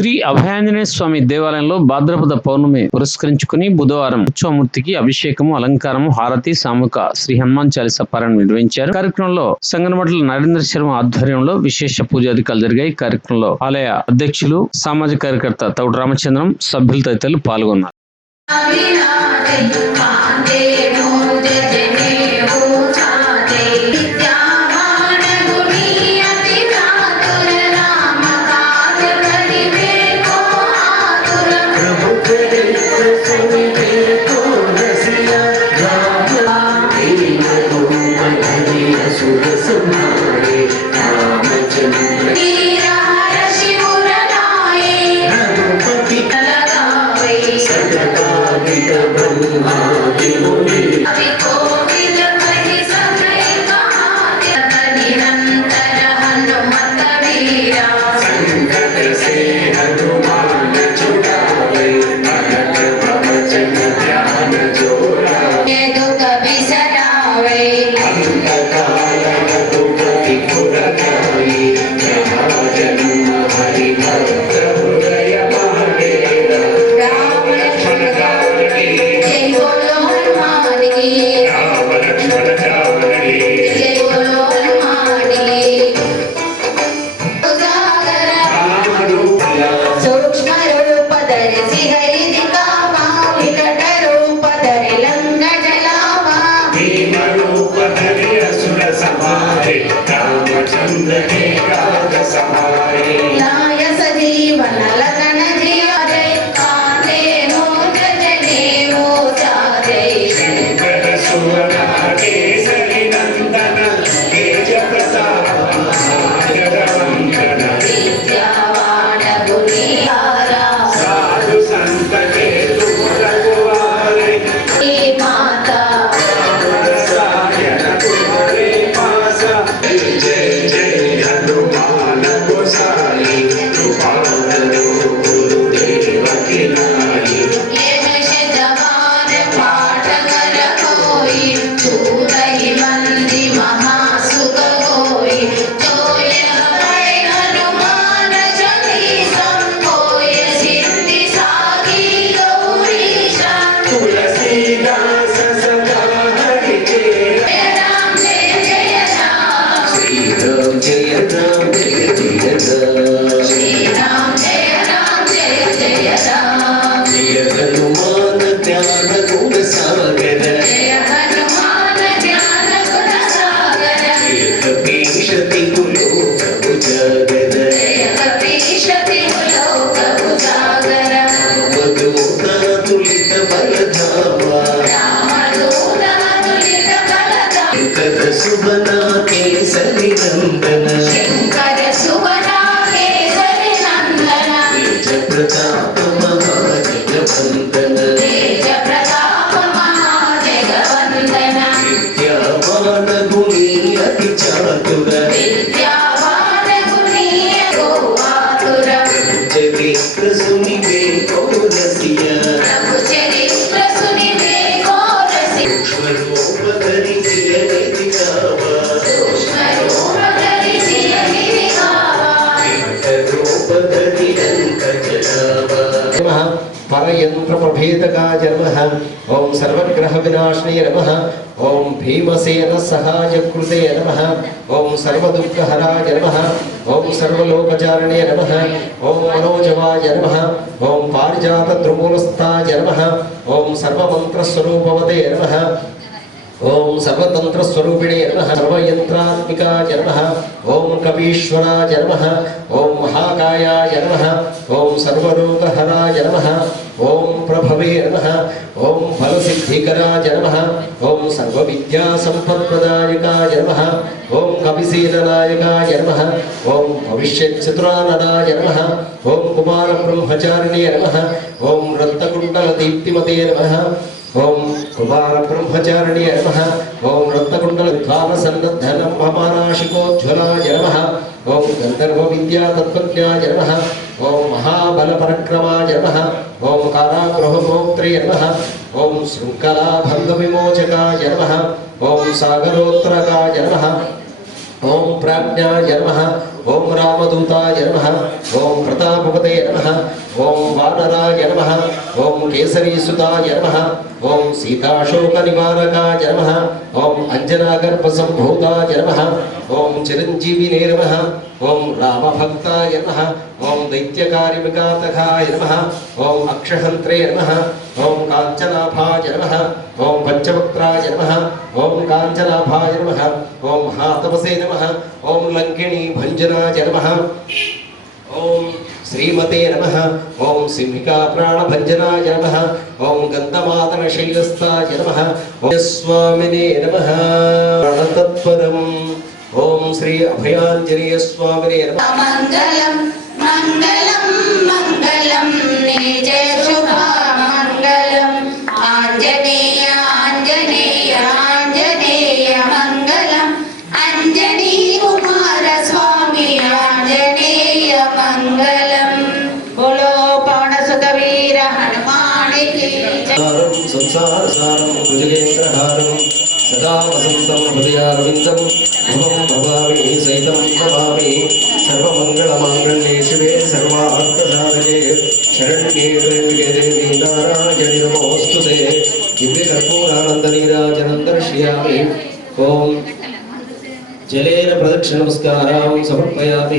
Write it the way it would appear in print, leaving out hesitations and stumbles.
శ్రీ అభయాంజనేయ స్వామి దేవాలయంలో భాద్రపద పౌర్ణమి పురస్కరించుకుని బుధవారం ఉత్సవమూర్తికి అభిషేకము, అలంకారము, హారతి, సాముక శ్రీ హనుమాన్ చాలీసా పారాయణ నిర్వహించారు. కార్యక్రమంలో సంగనమట్ల నరేంద్ర శర్మ ఆధ్వర్యంలో విశేష పూజాధికారులు జరిగాయి. కార్యక్రమంలో ఆలయ అధ్యక్షులు, సామాజిక కార్యకర్త తౌడు రామచంద్రం, సభ్యులు తదితరులు పాల్గొన్నారు. परयंत्र प्रभेदकाय नमः। ओम सर्वग्रह विनाशने नमः। ओम भीमसेन सहाय कृते नमः। ओम सर्वदुःखहराय नमः। ओम सर्वलोकचारिणे नमः। ओम मनोजवाय नमः। ओम पारिजात द्रुमूलस्थाय नमः। ओम सर्वमंत्रस्वरूपवते नमः। ओम सर्वतंत्र स्वरूपिणे नमः। सर्वयंत्रात्मिकाय नमः। ओम कपीश्वराय नमः। ओम महाकायाय नमः। ओम सर्वरोगहराय नमः। ओम प्रभवे नमः। ओम फलसिद्धिकराय नमः। ओम सर्वविद्यासम्पत्प्रदायकाय नमः। ओम कविसेननायकाय नमः। ओम भविष्यच्चतुराननाय नमः। ओम कुमारब्रह्मचारिणे नमः। ओम रत्नकुण्डलदीप्तिमते नमः। ओम कुमार ब्रह्मचारिणे नमः। ओम रत्नकुण्डलद्वारसन्नद्धनं ममानाशिकोज्ज्वलाय नमः। ओम गन्धर्व विद्या तत्त्वज्ञाय नमः। ओम महाबलपरक्रमाय नमः। ओम कारागृहमोक्त्रे नमः। ओम शृङ्खलाभङ्गविमोचकाय नमः। ओम सागरोत्तरकाय नमः। ओम प्राज्ञाय नमः। ఓం రామదూతాయ నమః ఓం ప్రతాపపతే నమః ఓం వానరాయ నమః ఓం కేసరీసుతాయ నమః ఓం సీతాశోక నివారకాయ నమః ఓం అంజనాగర్భ సంభూతాయ నమః ఓం చిరంజీవినే నమః ఓం రామభక్తాయ నమః ఓం దైత్యకార్మికాతకాయ నమః ఓం అక్షహంత్రే నమః ఓం కాంచనాభాయ నమః ఓం పంచవక్త్రాయ నమః ఓం కాంచనాభాయ నమః ఓం మహాతపసే నమః ఓం లంకిణీ భంజనాయ నమః ఓం శ్రీమతే నమః ఓం సింహికా ప్రాణభంజనాయ నమః ఓం గంధమాదన శైలస్థాయ నమః ఓం స్వామినే నమః ప్రణతత్పరం ఓం శ్రీ అభయాంజనేయ స్వామినే నమః మంగళం మంగళం మంగళం నిజ శుభమంగళం ఆంజనేయ ఆంజనేయ ఆంజనేయ మంగళం అంజనీ కుమార స్వామి ఆంజనేయ మంగళం బోలో పవనసుత వీర హనుమానికి సారం సంసారసారం భుజగేంద్రహారం సదా వసంతం హృదయారవిందం భువం భవామి సైతం భవామి సర్వమంగళమాంగళ్యే శివే సర్వార్థసాధకే శరణ్యే త్ర్యంబకే దేవి నారాయణి నమోస్తుతే దివ్యకర్పూరానందనీరాజనం దర్శయామి ఓం జలేన ప్రదక్షిణ నమస్కారం సమర్పయామి